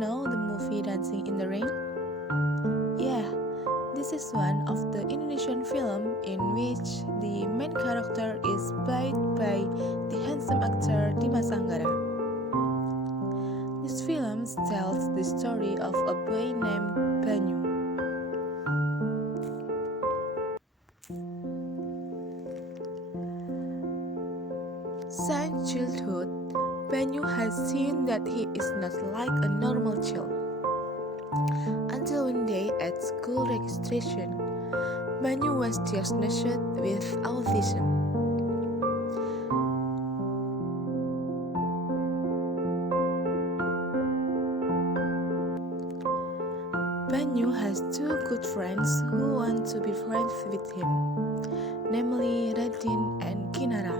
know the movie Dancing in the Rain? Yeah, this is one of the Indonesian film in which the main character is played by the handsome actor Dimas Anggara. This film tells the story of a boy named Banyu. Since childhood, Banyu has seen that he is not like a normal child. Until one day at school registration, Banyu was diagnosed with autism. Banyu has two good friends who want to be friends with him, namely Radin and Kinara.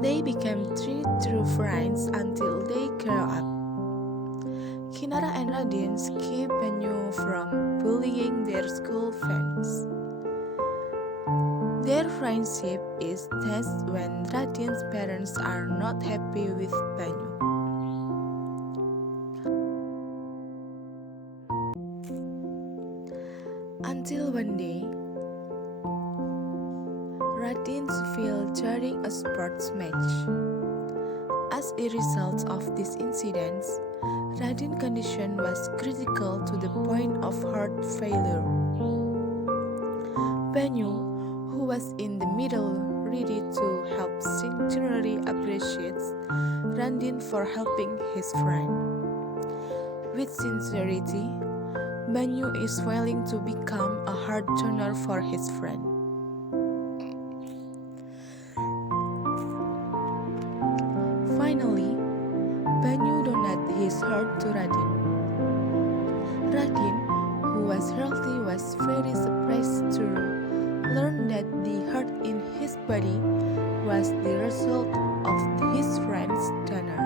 They became three true friends until they grow up. Kinara and Radin keep Banyu from bullying their school friends. Their friendship is tested when Radin's parents are not happy with Banyu. Until one day, Radin fell during a sports match. As a result of this incident, Radin's condition was critical to the point of heart failure. Banyu, who was in the middle ready to help, sincerely appreciates Radin for helping his friend. With sincerity, Banyu is willing to become a hard donor for his friend. Finally, Banyu donated his heart to Radin. Radin, who was healthy, was very surprised to learn that the heart in his body was the result of his friend's donor.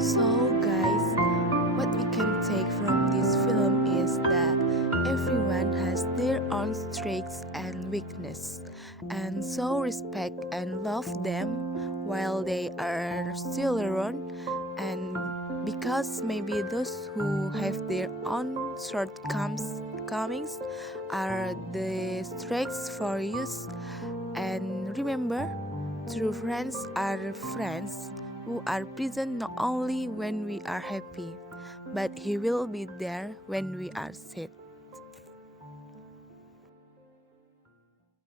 So guys, what we can take from this film is that everyone has their own strengths and weakness, and so respect and love them while they are still around, and because maybe those who have their own shortcomings are the strengths for you. And remember, true friends are friends who are present not only when we are happy, but he will be there when we are sad.